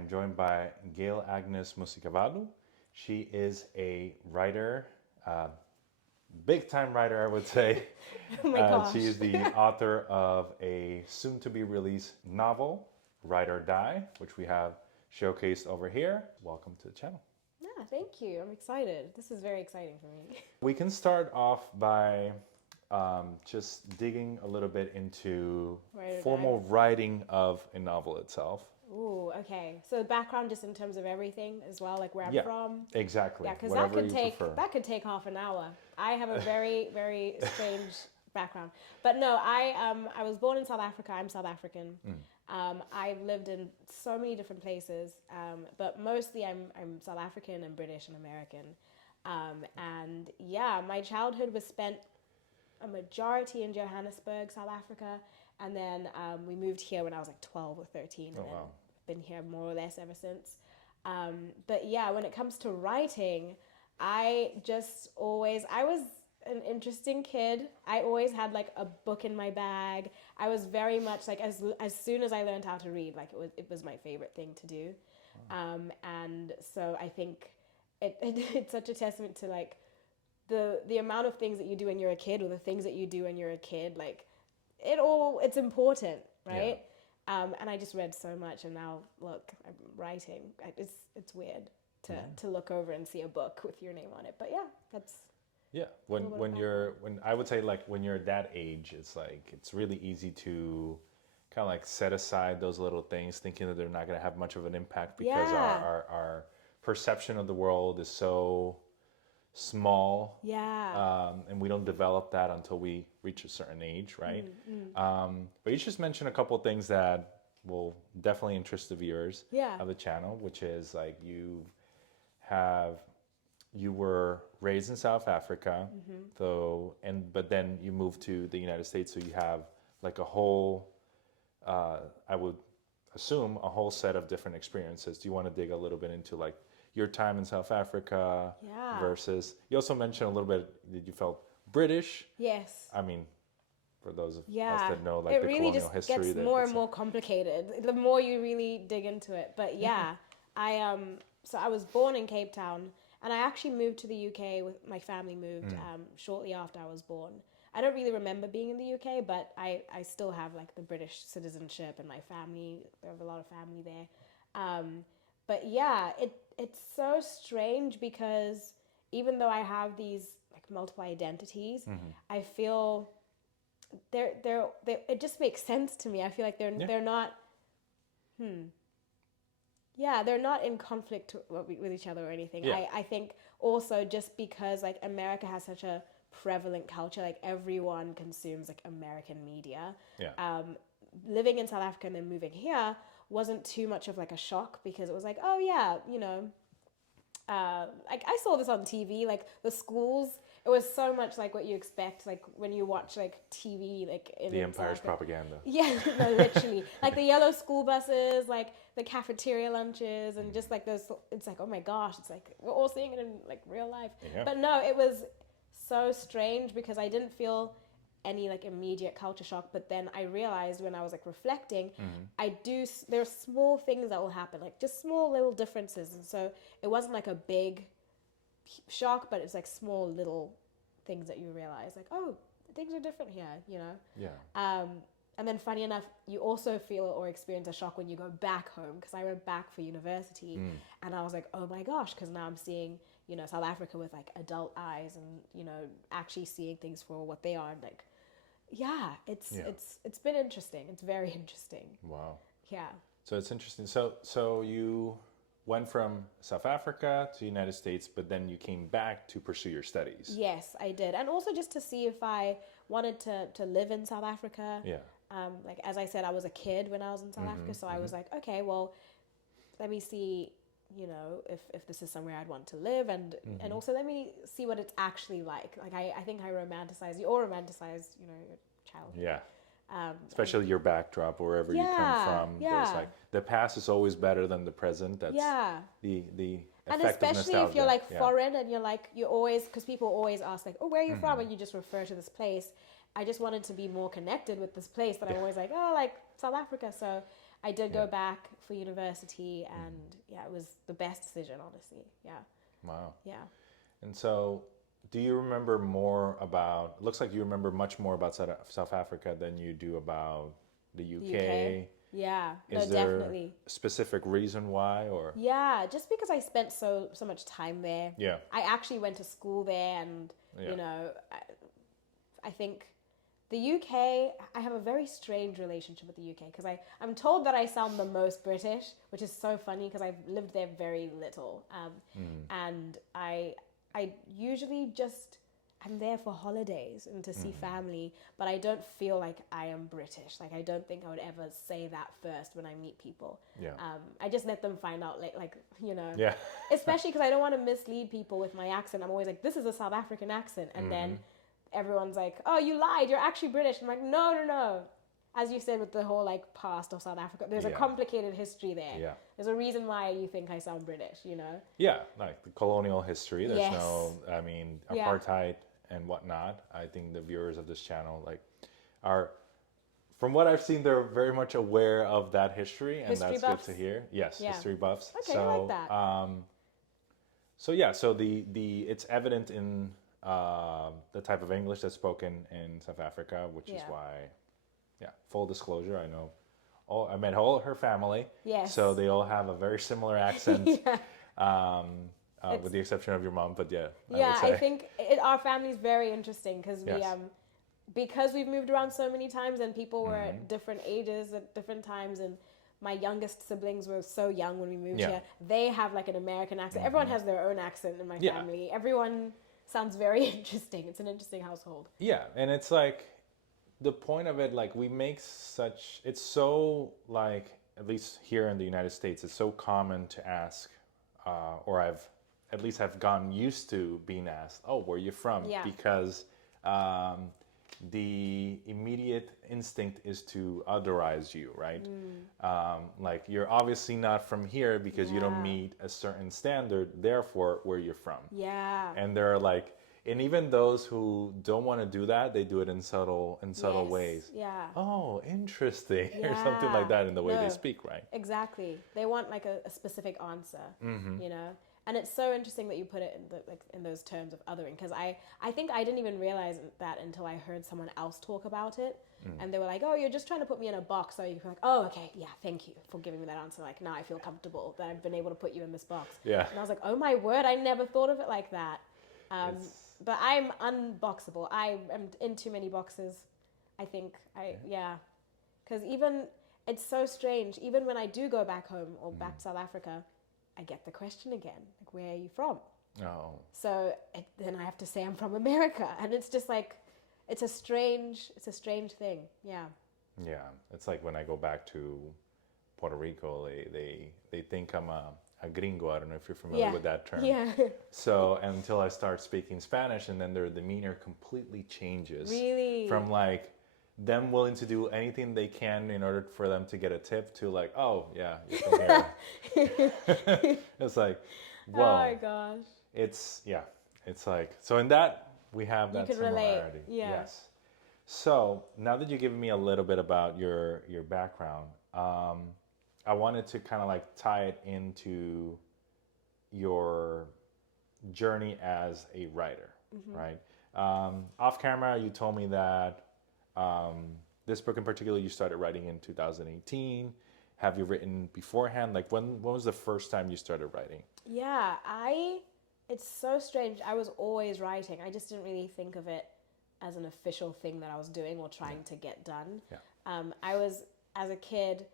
am joined by Gail Agnes Musicavado. She is a writer, big time writer, I would say. Oh my gosh. She is the author of a soon to be released novel, Ride or Die, which we have showcased over here. Welcome to the channel. Yeah, thank you. I'm excited. This is very exciting for me. We can start off by just digging a little bit into Ride or formal writing of a novel itself. Ooh, okay. So background just in terms of everything as well, like where I'm Yeah, from. exactly. Yeah, because Whatever you prefer. that could take half an hour. I have a very very strange background, but no, I was born in South Africa. I'm South African. I've lived in so many different places, but mostly I'm South African and British and American. And yeah, my childhood was spent a majority in Johannesburg, South Africa, and then we moved here when I was like 12 or 13, and then been here more or less ever since. But yeah, when it comes to writing, I was an interesting kid. I always had like a book in my bag. I was very much like, as soon as I learned how to read, like it was my favorite thing to do. And so I think it's such a testament to like the amount of things that you do when you're a kid, or the things that you do when you're a kid, like it's important, right? And I just read so much, and now look, I'm writing. It's weird to look over and see a book with your name on it, but yeah, that's when I would say like when you're that age, it's like it's really easy to kind of like set aside those little things, thinking that they're not going to have much of an impact because our perception of the world is so small, and we don't develop that until we reach a certain age, right? But you just mentioned a couple of things that will definitely interest the viewers of the channel, which is like you were raised in South Africa, though, but then you moved to the United States, so you have like a whole, I would assume, a whole set of different experiences. Do you want to dig a little bit into like your time in South Africa versus, you also mentioned a little bit that you felt British. Yes. I mean, for those of us that know like it the really colonial just history, gets more and more complicated the more you really dig into it. But yeah, so I was born in Cape Town, and I actually moved to the UK with my family. Moved shortly after I was born. I don't really remember being in the UK, but I still have like the British citizenship, and my family, there have a lot of family there. But yeah, it's so strange because even though I have these like multiple identities, I feel they're it just makes sense to me. I feel like they're not they're not in conflict with each other or anything. I think also just because like America has such a prevalent culture, like everyone consumes like American media. Living in South Africa and then moving here wasn't too much of like a shock, because it was like, oh yeah, like I saw this on TV, like the schools. It was so much like what you expect, like when you watch like TV, like in the Empire's propaganda. Yeah, no, literally, like the yellow school buses, like the cafeteria lunches, and just like those. It's like, oh my gosh, it's like we're all seeing it in like real life. But no, it was so strange because I didn't feel any like immediate culture shock, but then I realized when I was like reflecting, there are small things that will happen, like just small little differences, and so it wasn't like a big shock, but it's like small little things that you realize, like, oh, things are different here, and then funny enough, you also feel or experience a shock when you go back home, because I went back for university, and I was like, oh my gosh, because now I'm seeing South Africa with like adult eyes, and actually seeing things for what they are, like it's been interesting. It's very interesting. Wow. Yeah. So it's interesting. So you went from South Africa to the United States, but then you came back to pursue your studies. Yes, I did. And also just to see if I wanted to live in South Africa. Like, as I said, I was a kid when I was in South Africa. So I was like, okay, well, let me see, if this is somewhere I'd want to live. And also let me see what it's actually like. Like, I think I romanticize, you all romanticize, your childhood. Yeah. Especially your backdrop, wherever you come from. There's like, the past is always better than the present. That's the and effect of especially nostalgia. if you're like foreign, and you're like, you always, because people always ask like, oh, where are you from? And you just refer to this place. I just wanted to be more connected with this place that I'm always like, oh, like South Africa. So I did go back for university, and yeah, it was the best decision, honestly. Yeah. Wow. Yeah. And so, do you remember more about? It looks like you remember much more about South Africa than you do about the UK. The UK. Yeah. Is No, there definitely. a specific reason why, or? Yeah, just because I spent so much time there. Yeah. I actually went to school there, and Yeah. you know, I think the UK, I have a very strange relationship with the UK because I'm told that I sound the most British, which is so funny because I've lived there very little. And I usually just, I'm there for holidays and to see family, but I don't feel like I am British. Like, I don't think I would ever say that first when I meet people. Yeah. I just let them find out, like you know. Yeah. Especially because I don't want to mislead people with my accent. I'm always like, this is a South African accent. And then everyone's like, oh, you lied, you're actually British. I'm like, no. As you said with the whole like past of South Africa, there's a complicated history there. Yeah. There's a reason why you think I sound British, you know? Yeah, like the colonial history. There's Yes. no, I mean, apartheid and whatnot. I think the viewers of this channel are, from what I've seen, they're very much aware of that history, and History that's buffs? good to hear. Yes, Yeah. history buffs. Okay, so, I like that. So the it's evident in the type of English that's spoken in South Africa, which is why, full disclosure, I met all her family. Yes. So they all have a very similar accent. With the exception of your mom, but I would say. I think our family's very interesting because because we've moved around so many times and people were at different ages at different times, and my youngest siblings were so young when we moved here. They have like an American accent. Everyone has their own accent in my family. Everyone sounds very interesting. It's an interesting household. Yeah, and it's like the point of it, like we make it's so like, at least here in the United States, it's so common to ask, or I've gotten used to being asked, oh, where are you from? Yeah. Because the immediate instinct is to otherize you, right? Like, you're obviously not from here because you don't meet a certain standard, therefore, where you're from. Yeah. And there are like, and even those who don't want to do that, they do it in subtle ways. Yeah. Oh, interesting, or something like that in the way they speak, right? Exactly. They want like a specific answer, you know. And it's so interesting that you put it in those terms of othering, because I think I didn't even realize that until I heard someone else talk about it, and they were like, "Oh, you're just trying to put me in a box." So you're like, "Oh, okay, yeah, thank you for giving me that answer. Like, now I feel comfortable that I've been able to put you in this box." Yeah. And I was like, "Oh my word, I never thought of it like that." But I'm unboxable. I am in too many boxes. I think because even it's so strange. Even when I do go back home or back to South Africa, I get the question again, like, where are you from? Oh. So then I have to say I'm from America, and it's just like, it's a strange thing. Yeah. Yeah, it's like when I go back to Puerto Rico, they think I'm a gringo. I don't know if you're familiar with that term. Yeah. So until I start speaking Spanish, and then their demeanor completely changes. Really? From like them willing to do anything they can in order for them to get a tip to like, oh yeah, you're from here. It's like, whoa. Oh my gosh. It's like, so in that we have that You can similarity. relate. Yeah. Yes. So now that you've given me a little bit about your background, I wanted to kind of like tie it into your journey as a writer, right? Off camera, you told me that this book in particular you started writing in 2018. Have you written beforehand? Like, when was the first time you started writing? Yeah, it's so strange. I was always writing. I just didn't really think of it as an official thing that I was doing or trying to get done. Yeah. I was, as a kid,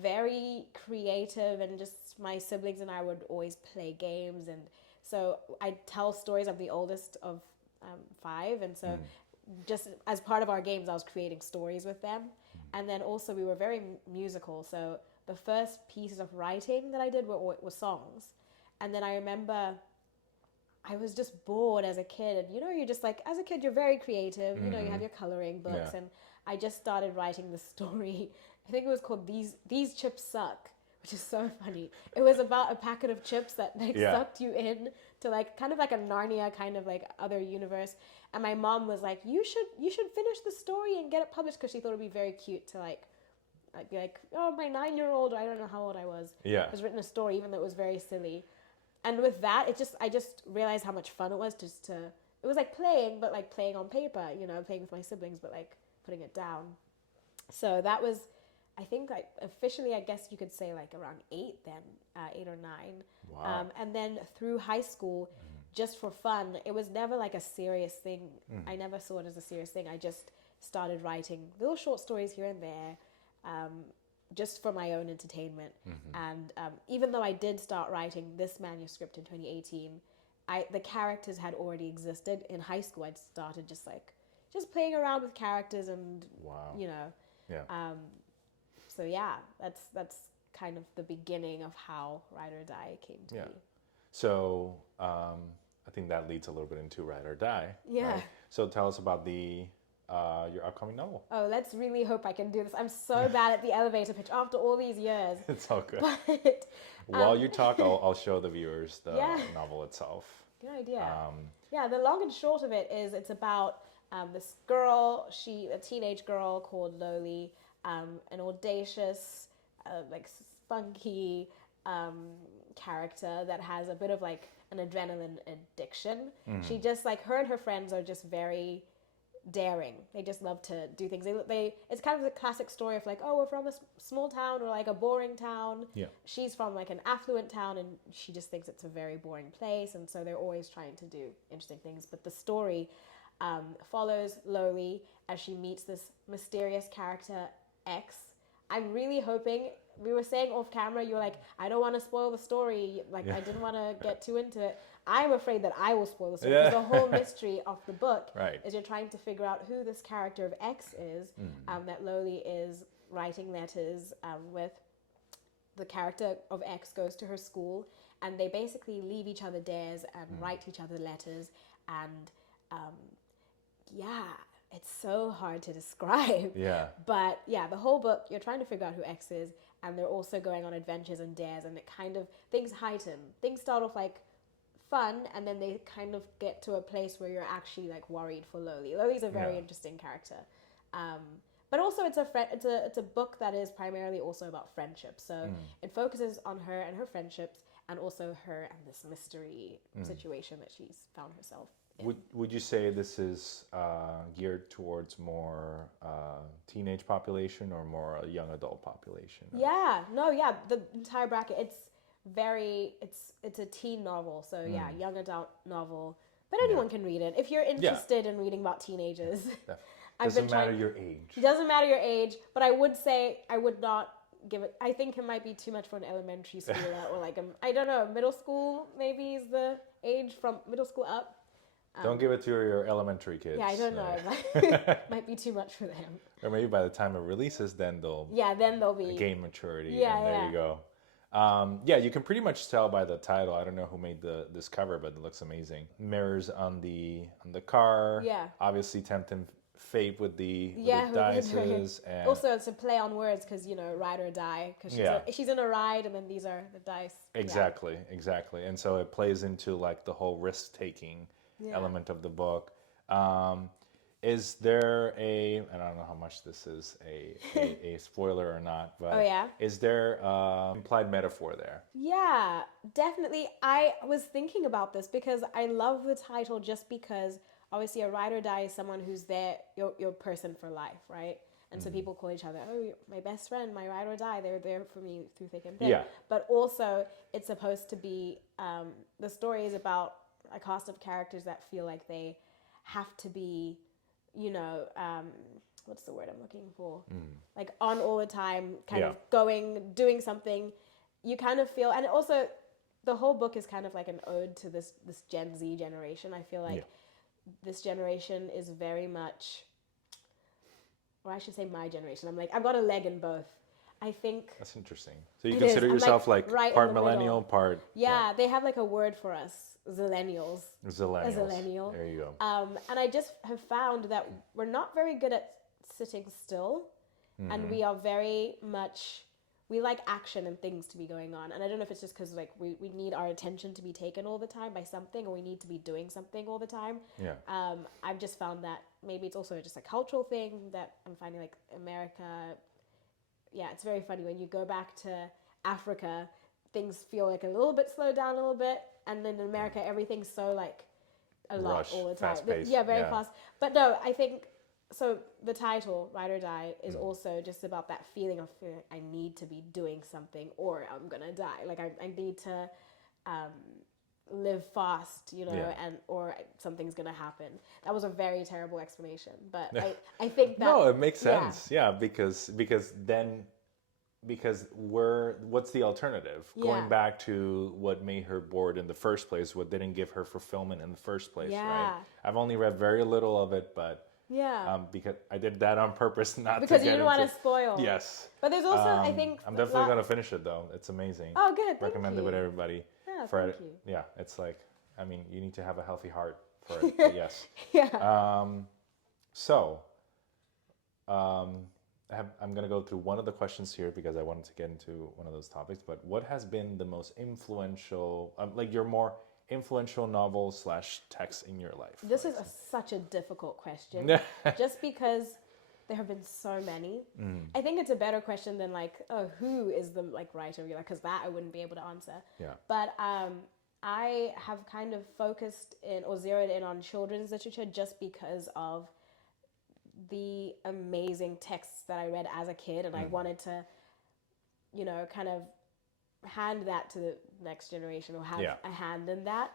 very creative, and just my siblings and I would always play games, and so I tell stories. I'm the oldest of 5, and so just as part of our games, I was creating stories with them. And then also we were very musical, so the first pieces of writing that I did were songs. And then I remember I was just bored as a kid, and you're just like, as a kid you're very creative, you have your coloring books, and I just started writing the story. I think it was called These Chips Suck, which is so funny. It was about a packet of chips that sucked you in to like kind of like a Narnia kind of like other universe. And my mom was like, you should finish the story and get it published, because she thought it would be very cute to like I'd be like, oh, my 9-year-old, I don't know how old I was, has written a story, even though it was very silly. And with that, I just realized how much fun it was it was like playing, but like playing on paper, playing with my siblings, but like putting it down. So that was, I think, like officially, I guess you could say like around 8 then, 8 or 9. Wow. And then through high school, just for fun, it was never like a serious thing. I never saw it as a serious thing. I just started writing little short stories here and there, just for my own entertainment. And even though I did start writing this manuscript in 2018, the characters had already existed. In high school, I'd started just playing around with characters and, so yeah, that's kind of the beginning of how Ride or Die came to be. So I think that leads a little bit into Ride or Die. Yeah. Right? So tell us about your upcoming novel. Oh, let's really hope I can do this. I'm so bad at the elevator pitch after all these years. It's all good. But while you talk, I'll show the viewers the novel itself. Good idea. The long and short of it is it's about this girl, a teenage girl called Loli, an audacious, like spunky character that has a bit of like an adrenaline addiction. She just like, her and her friends are just very daring. They just love to do things. It's kind of the classic story of like, oh, we're from a small town or like a boring town. Yeah. She's from like an affluent town and she just thinks it's a very boring place, and so they're always trying to do interesting things. But the story follows Loli as she meets this mysterious character X. I'm really hoping, we were saying off camera, you were like, I don't want to spoil the story, like I didn't want to get too into it. I'm afraid that I will spoil the story, because the whole mystery of the book is you're trying to figure out who this character of X is, that Loli is writing letters with. The character of X goes to her school, and they basically leave each other dares and write each other letters, and it's so hard to describe. Yeah. But yeah, the whole book, you're trying to figure out who X is, and they're also going on adventures and dares, and it kind of, things heighten. Things start off like fun, and then they kind of get to a place where you're actually like worried for Loli. Loli's a very interesting character. But also it's a book that is primarily also about friendship. So it focuses on her and her friendships, and also her and this mystery situation that she's found herself in. Would you say this is geared towards more teenage population or more a young adult population? The entire bracket, it's a teen novel, so young adult novel, but anyone can read it if you're interested in reading about teenagers. Doesn't matter your age. It doesn't matter your age, but I would say I would not give it. I think it might be too much for an elementary schooler or like I don't know, middle school maybe is the age, from middle school up. Don't give it to your elementary kids. Yeah, I don't know. Might be too much for them. Or maybe by the time it releases, then they'll be gain maturity. Yeah, and there you go. You can pretty much tell by the title. I don't know who made this cover, but it looks amazing. Mirrors on the car. Yeah. Obviously tempting fate with the dices. And also, it's a play on words because, ride or die. Because she's in a ride, and then these are the dice. Exactly. And so it plays into like the whole risk-taking element of the book. Is there and I don't know how much this is a spoiler or not, but is there implied metaphor there? Yeah, definitely. I was thinking about this because I love the title, just because obviously a ride or die is someone who's there, your person for life, right? And so people call each other, oh, my best friend, my ride or die. They're there for me through thick and thin. Yeah. But also it's supposed to be, the story is about a cast of characters that feel like they have to be, what's the word I'm looking for? Like on all the time, kind of doing something. You kind of feel, and also the whole book is kind of like an ode to this Gen Z generation. I feel like this generation is very much, or I should say my generation. I've got a leg in both. I think that's interesting. So you consider yourself like right part millennial, part they have like a word for us, zillennials. Zillennials. There you go. And I just have found that we're not very good at sitting still, and we are very much, we like action and things to be going on. And I don't know if it's just because like we need our attention to be taken all the time by something, or we need to be doing something all the time. I've just found that maybe it's also just a cultural thing that I'm finding, like America, it's very funny when you go back to Africa, things feel like a little bit slowed down a little bit, and then in America everything's so like a lot Rush, all the time. fast-paced, Very fast. But no, I think so. The title "Ride or Die" is also just about that feeling of I need to be doing something or I'm gonna die. Like I need to live fast, and or something's gonna happen. That was a very terrible explanation, but I think that no, it makes sense. Yeah, because what's the alternative? Going back to what made her bored in the first place, what didn't give her fulfillment in the first place, right? I've only read very little of it, but because I did that on purpose, not because to you get didn't want into, to spoil. Yes. But there's also, I think... I'm definitely going to finish it, though. It's amazing. Oh, good. Recommend it with everybody. Yeah, thank you. Yeah, it's like, I mean, you need to have a healthy heart for it, but yes. I'm going to go through one of the questions here because I wanted to get into one of those topics, but what has been the most influential, like your more influential novel / text in your life? This is such a difficult question just because there have been so many. I think it's a better question than like, oh, who is the like writer of your life? Because that I wouldn't be able to answer. But I have kind of focused in or zeroed in on children's literature just because of the amazing texts that I read as a kid, and I wanted to, kind of hand that to the next generation or have a hand in that.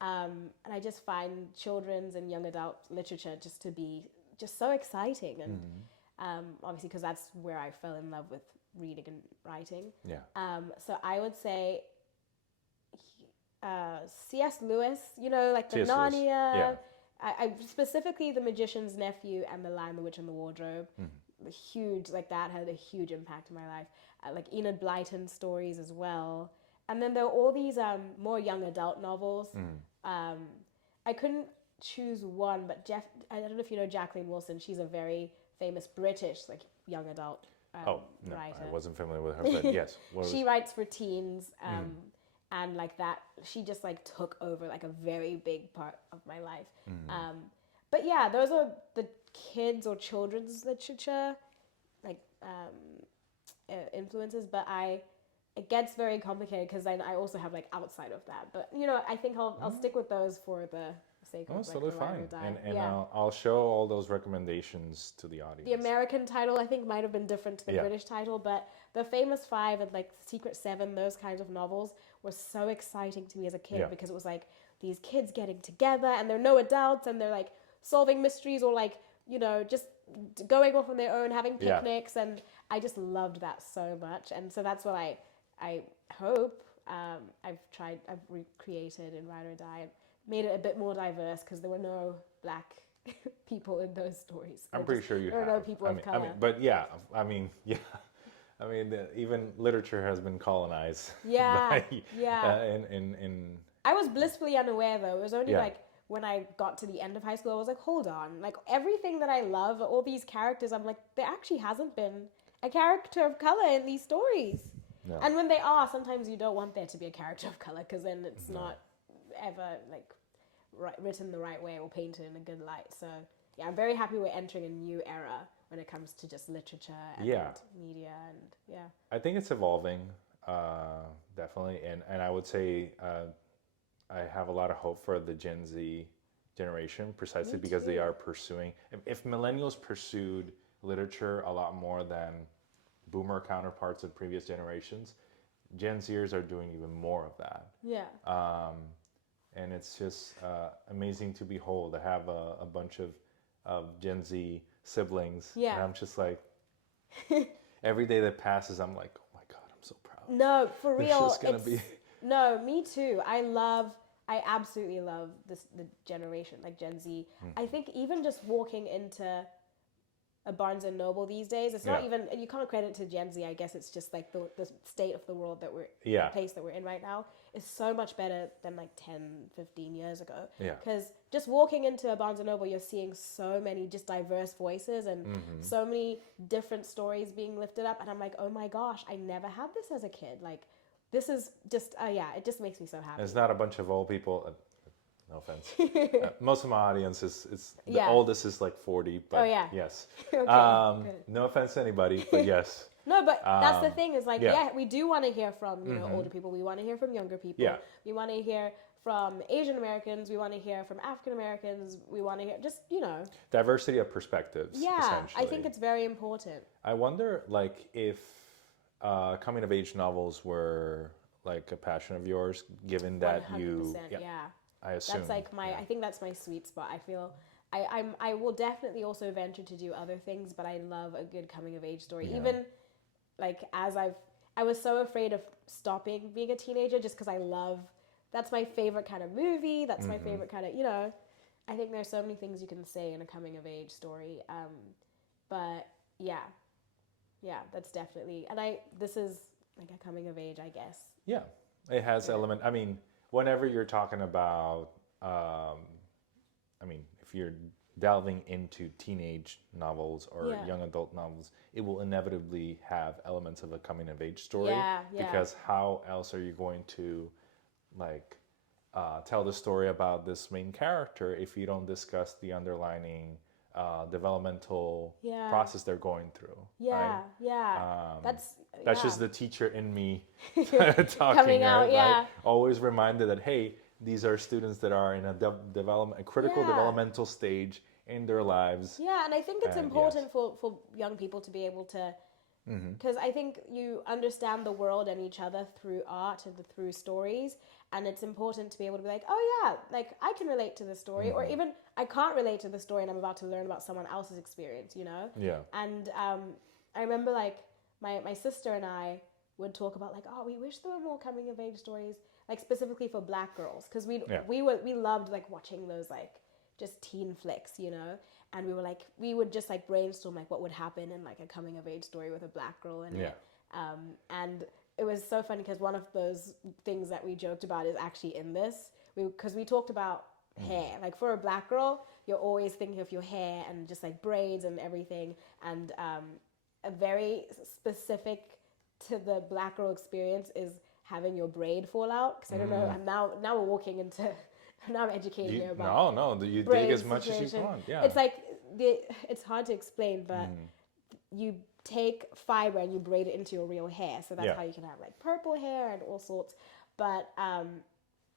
And I just find children's and young adult literature just to be just so exciting, and obviously because that's where I fell in love with reading and writing. So I would say C.S. Lewis, like the Narnia. I specifically The Magician's Nephew and The Lion, the Witch, and the Wardrobe. Huge, like that had a huge impact in my life. Like Enid Blyton stories as well. And then there are all these more young adult novels. I couldn't choose one, but I don't know if you know Jacqueline Wilson. She's a very famous British like young adult writer. I wasn't familiar with her, but yes. She writes for teens. And like that, she just like took over like a very big part of my life. But yeah, those are the kids or children's literature like influences. But it gets very complicated because then I also have like outside of that. But I think I'll stick with those for the sake of like, totally the fine. And yeah. I'll show all those recommendations to the audience. The American title I think might have been different to the British title, but the Famous Five and like Secret Seven, those kinds of novels were so exciting to me as a kid because it was like these kids getting together and they're no adults and they're like solving mysteries or like, just going off on their own, having picnics. And I just loved that so much. And so that's what I hope I've recreated in Ride or Die. Made it a bit more diverse because there were no black people in those stories. I'm pretty sure you have. There were no people of color. Even literature has been colonized. Yeah. I was blissfully unaware though. It was only like when I got to the end of high school, I was like, hold on. Like everything that I love, all these characters, I'm like, there actually hasn't been a character of color in these stories. No. And when they are, sometimes you don't want there to be a character of color because then it's not ever like written the right way or painted in a good light. So yeah, I'm very happy we're entering a new era when it comes to just literature and media and I think it's evolving, definitely, and I would say I have a lot of hope for the Gen Z generation precisely because they are pursuing. If millennials pursued literature a lot more than boomer counterparts of previous generations, Gen Zers are doing even more of that. And it's just amazing to behold. I have a bunch of Gen Z siblings. And I'm just like, every day that passes, I'm like, oh my God, I'm so proud. No, for real. No, me too. I absolutely love the generation, like Gen Z. I think even just walking into a Barnes and Noble these days, it's not even, you can't credit it to Gen Z, I guess it's just like the state of the world that the place that we're in right now is so much better than like 10, 15 years ago. Because just walking into a Barnes and Noble, you're seeing so many just diverse voices and so many different stories being lifted up. And I'm like, oh my gosh, I never had this as a kid. Like, this is just, it just makes me so happy. It's not a bunch of old people. No offense. Most of my audience is the oldest is like 40, but yes. Okay, no offense to anybody, but yes. No, but that's the thing is like, yeah. we do want to hear from, older people. We want to hear from younger people. Yeah. We want to hear from Asian Americans. We want to hear from African Americans. We want to hear just, Diversity of perspectives, Yeah, essentially. I think it's very important. I wonder, like, if coming of age novels were like a passion of yours, given that 100%, yeah. I assume. That's like I think that's my sweet spot. I feel I will definitely also venture to do other things, but I love a good coming of age story. Yeah. Even like I was so afraid of stopping being a teenager just because that's my favorite kind of movie. That's my favorite kind of, I think there's so many things you can say in a coming of age story. But yeah, that's definitely, and this is like a coming of age, I guess. Yeah, it has element. I mean, whenever you're talking about, if you're delving into teenage novels or young adult novels, it will inevitably have elements of a coming of age story. Yeah. Because how else are you going to, like, tell the story about this main character if you don't discuss the underlining developmental process they're going through? Yeah, right? yeah. That's just the teacher in me talking. Coming out, right? Like, always reminded that, hey, these are students that are in a critical developmental stage in their lives. Yeah, and I think it's important for young people to be able to, because I think you understand the world and each other through art and through stories, and it's important to be able to be like, oh yeah, like I can relate to this story, or even I can't relate to the story and I'm about to learn about someone else's experience, Yeah. And I remember like my sister and I would talk about like, oh, we wish there were more coming of age stories, like specifically for Black girls, because we loved like watching those like just teen flicks, and we would just like brainstorm like what would happen in like a coming of age story with a Black girl in it. And it was so funny because one of those things that we joked about is actually in this, because we talked about hair. Like for a Black girl, you're always thinking of your hair and just like braids and everything, and a very specific to the Black girl experience is having your braid fall out, because I don't know, I'm now we're walking into now I'm educating you about no you dig as much as you want. Yeah, it's like it's hard to explain, but you take fiber and you braid it into your real hair, so that's how you can have like purple hair and all sorts. But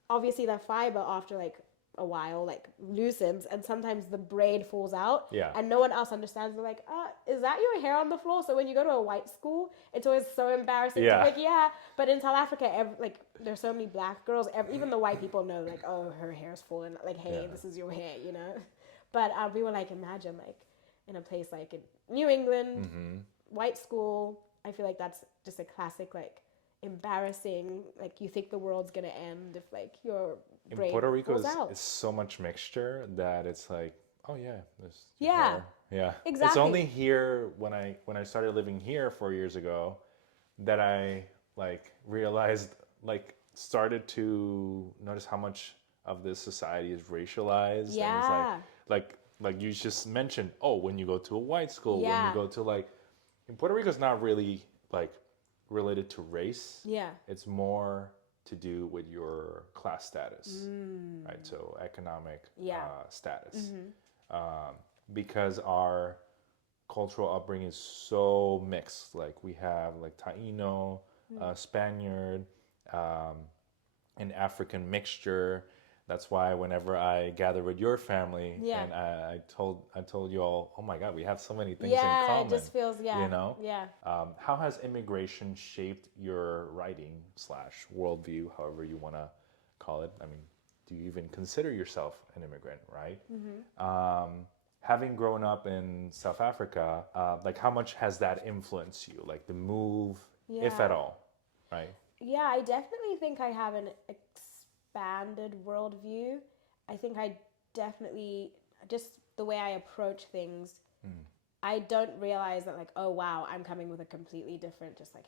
obviously that fiber after like a while like loosens, and sometimes the braid falls out, and no one else understands. They're like, is that your hair on the floor? So when you go to a white school, it's always so embarrassing to be like, but in South Africa, there's so many Black girls, even the white people know like, oh, her hair's falling, like, hey, this is your hair, but we were like, imagine like in a place like in New England, white school, I feel like that's just a classic like embarrassing, like you think the world's gonna end if like your brain in Puerto Rico out. It's so much mixture that it's like, oh yeah, exactly. It's only here when I started living here 4 years ago that I like realized, like started to notice how much of this society is racialized. And it's like you just mentioned, when you go to a white school, when you go to like, in Puerto Rico, it's not really like related to race. It's more to do with your class status, right? So economic status. Because our cultural upbringing is so mixed. Like we have like Taino, Spaniard, an African mixture. That's why whenever I gather with your family, and I told you all, oh my God, we have so many things in common. It just feels, How has immigration shaped your writing / worldview, however you want to call it? I mean, do you even consider yourself an immigrant, right? Having grown up in South Africa, like how much has that influenced you? Like the move, if at all, right? Yeah, I definitely think I have an expanded worldview. I think I definitely, just the way I approach things, I don't realize that like, oh wow, I'm coming with a completely different, just like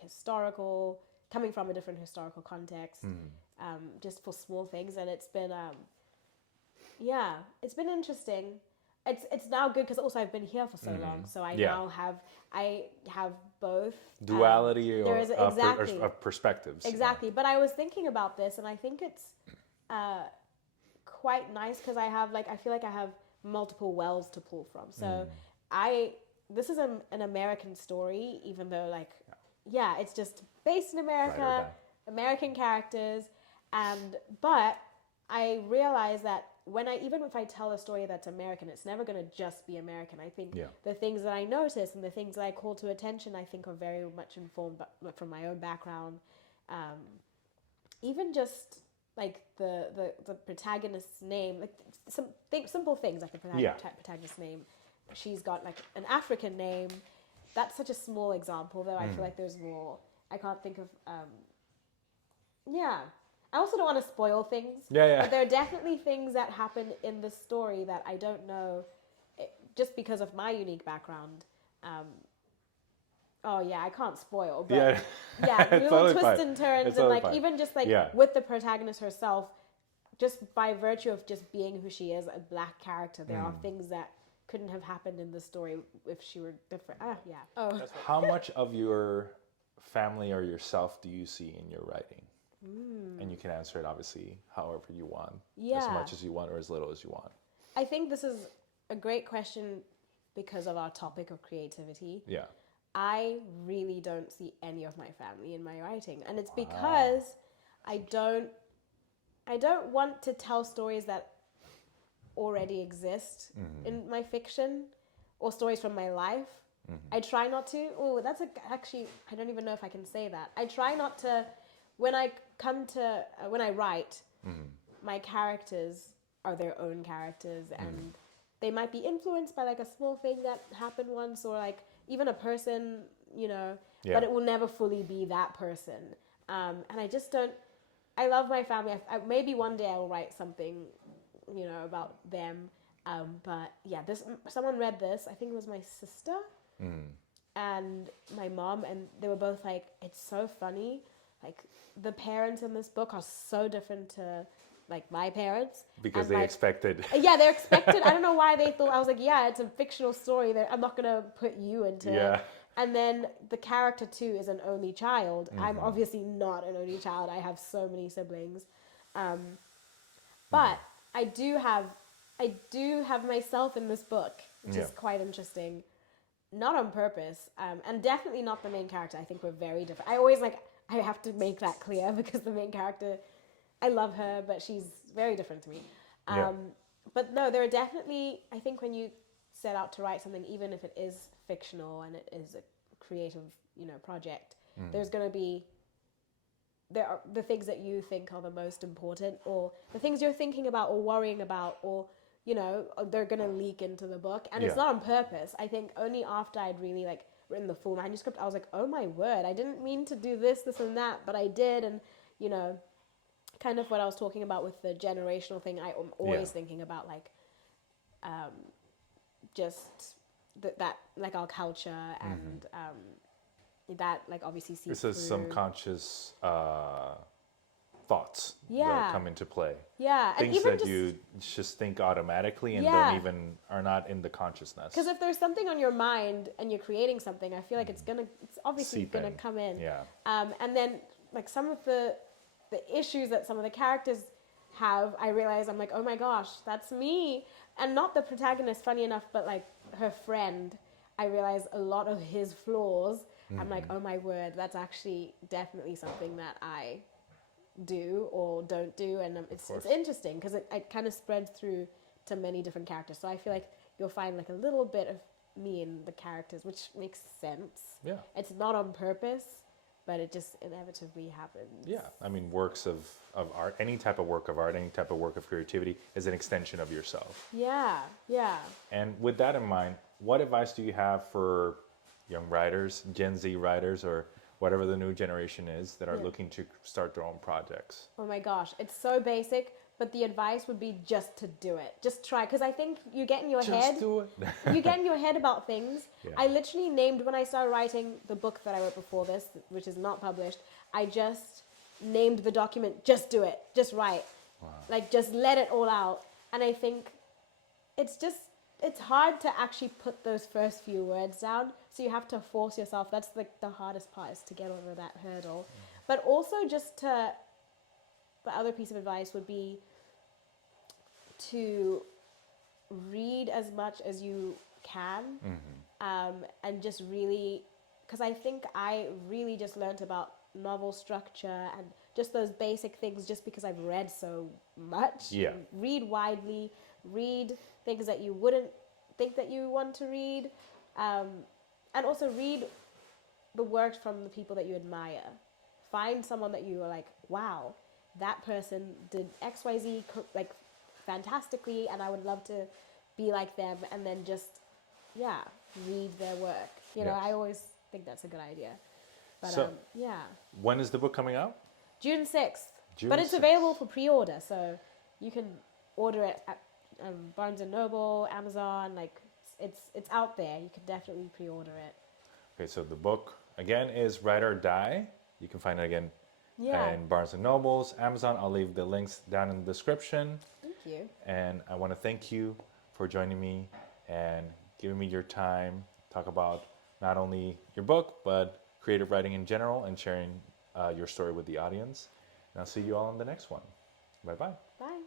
coming from a different historical context, just for small things. And it's been, it's been interesting. It's now good because also I've been here for so long, so I now have both duality of perspectives. Exactly, but I was thinking about this, and I think it's quite nice because I feel like I have multiple wells to pull from. So this is an American story, even though like yeah, it's just based in America, American characters, but I realize that even if I tell a story that's American, it's never going to just be American. I think the things that I notice and the things that I call to attention, I think are very much informed from my own background. Even just like the protagonist's name, like simple things like the protagonist's name. She's got like an African name. That's such a small example, though. I feel like there's more. I can't think of. Yeah. I also don't want to spoil things. But there are definitely things that happen in the story that I don't know, just because of my unique background. Oh yeah, I can't spoil. But little totally twists and turns, and like even just like with the protagonist herself, just by virtue of just being who she is, a black character, there are things that couldn't have happened in the story if she were different. How much of your family or yourself do you see in your writing? And you can answer it obviously however you want, as much as you want or as little as you want. I think this is a great question because of our topic of creativity. Yeah. I really don't see any of my family in my writing, and it's because I don't want to tell stories that already exist in my fiction or stories from my life. I try not to. Actually, I don't even know if I can say that. I try not to. When I write, my characters are their own characters, and they might be influenced by like a small thing that happened once, or like even a person, but it will never fully be that person. And I just don't. I love my family. Maybe one day I will write something, about them. But yeah, someone read this. I think it was my sister and my mom, and they were both like, "It's so funny. Like the parents in this book are so different to like my parents." Because and they like, expected. Yeah, they're expected. I don't know why they thought. I was like, yeah, it's a fictional story. I'm not gonna put you into it. And then the character too is an only child. I'm obviously not an only child. I have so many siblings, but I do have myself in this book, which is quite interesting. Not on purpose, and definitely not the main character. I think we're very different. I have to make that clear because the main character, I love her, but she's very different to me. But no, there are definitely, I think when you set out to write something, even if it is fictional and it is a creative, project, there's going to be, there are the things that you think are the most important, or the things you're thinking about or worrying about, or, they're going to leak into the book. And it's not on purpose. I think only after I'd really like written the full manuscript, I was like, oh my word, I didn't mean to do this and that, but I did. And, kind of what I was talking about with the generational thing, I'm always thinking about like, just that like our culture and that like obviously sees This is through. some conscious thoughts Yeah. that come into play. Yeah. Things and even that you just think automatically and don't even are not in the consciousness. Because if there's something on your mind and you're creating something, I feel like it's obviously Seep gonna in. come in. Yeah. And then like some of the issues that some of the characters have, I realize I'm like, oh my gosh, that's me. And not the protagonist, funny enough, but like her friend, I realize a lot of his flaws. I'm like, oh my word, that's actually definitely something that I do or don't do. And it's interesting because it kind of spreads through to many different characters. So I feel like you'll find like a little bit of me in the characters, which makes sense. Yeah. It's not on purpose, but it just inevitably happens. Yeah. I mean, works of art, any type of work of art, any type of work of creativity is an extension of yourself. Yeah. Yeah. And with that in mind, what advice do you have for young writers, Gen Z writers, or whatever the new generation is that are looking to start their own projects? Oh my gosh, it's so basic, but the advice would be just to do it. Just try, because I think you get in your head. Just do it. You get in your head about things. Yeah. I literally named, when I started writing the book that I wrote before this, which is not published, I just named the document, just do it, just write. Wow. Like, just let it all out. And I think it's hard to actually put those first few words down. So you have to force yourself. That's like the hardest part, is to get over that hurdle. But also the other piece of advice would be to read as much as you can, and just really because I think I really just learned about novel structure and just those basic things just because I've read so much. Yeah. Read widely, read things that you wouldn't think that you want to read, and also read the work from the people that you admire. Find someone that you are like, wow, that person did XYZ like fantastically, and I would love to be like them, and then just, yeah, read their work. You know, Yes. I always think that's a good idea. But So- yeah, When is the book coming out? June 6th. June But it's 6th. available for pre-order, so you can order it at Barnes & Noble, Amazon, like it's out there. You can definitely pre-order it. Okay, so the book again is Ride or Die. You can find it again Yeah. in Barnes and Nobles, Amazon. I'll leave the links down in the description. Thank you. And I want to thank you for joining me and giving me your time, talk about not only your book, but creative writing in general and sharing your story with the audience. And I'll see you all in the next one. Bye-bye. Bye.